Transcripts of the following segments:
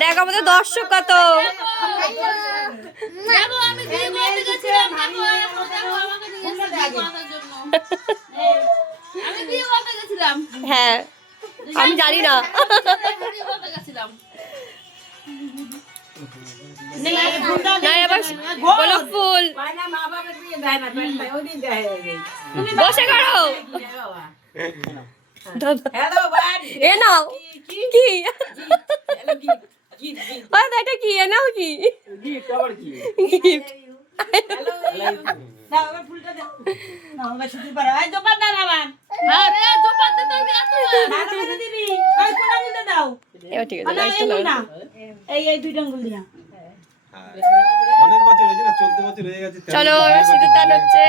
দেখো আমাদের দর্শক কত। হ্যাঁ আমি জানি না। গোলাপ ফুল বসে করো। এ নাও কি এটা কি এ নাও কি চলো সিঁদুর দান হচ্ছে।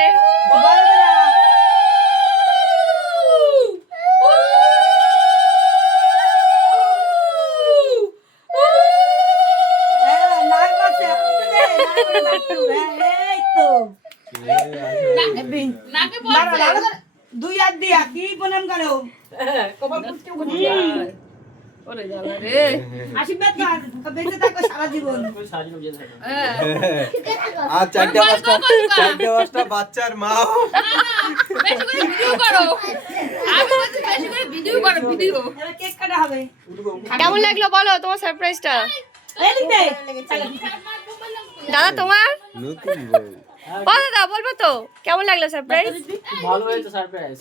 দুই হাত দিয়া কি প্রণাম করো আশীর্বাদ কর বেঁচে থাকো সারা জীবন। আর চারটা পাঁচটা বাচ্চার মা কেক কাটা হবে। কেমন লাগলো বলো তোমার সারপ্রাইজটা? দাদা তোমার দাদা বলবো তো কেমন লাগলো সারপ্রাইজ? ভালো হয়েছে সারপ্রাইজ।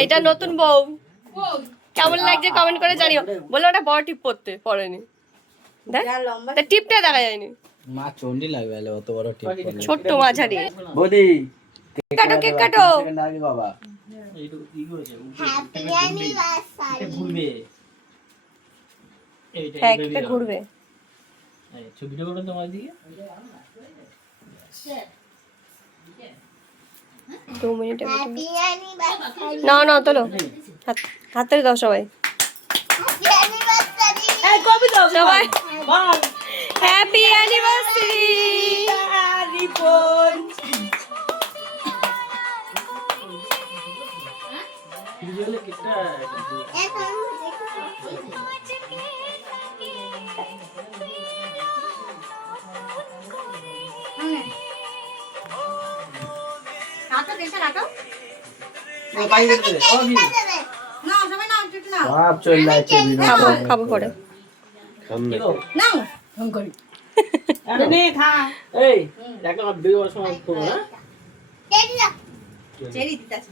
এইটা নতুন বউ কেমন লাগছে কমেন্ট করে জানিও। বলো ওটা বড় টিপ পড়তে পড়েনি, দেখ টিপটা দেখা যায়নি। মা চন্ডি লাগবে অত বড় টিপ করলে। ছোট্ট মাঝারি। বৌদি কাটো কেক কাটো। সেকেন্ড আগে বাবা এইটু কি হয়েছে? হ্যাপি অ্যানিভার্সারি ঘুরবে। এইটা হ্যাঁ কেকটা ঘুরবে। এই ছবিটা করো তোমার দিকে। 2 মিনিট না না তোলো হাতে দাও সবাই সবাই হ্যাপি অ্যানিভার্সারি। ভিডিওলে কিটা সব চলে যাচ্ছে খাবো খাবো পরে এই দেখো ভিডিও সময় করো না। চেরি দিতে আছে।